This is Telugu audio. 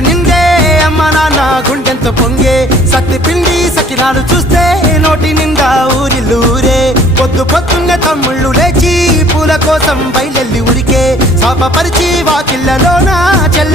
నిందే అమ్మ నాన్న గుండెంతో పొంగే సత్తి పిండి సకినాలు చూస్తే నోటి నిండా ఊరిల్లూరే పొద్దున్నే తమ్ముళ్ళు లేచి పూల కోసం బయలెల్లి ఉరికే శాపపరిచి వాకిళ్ళలోన చెల్లె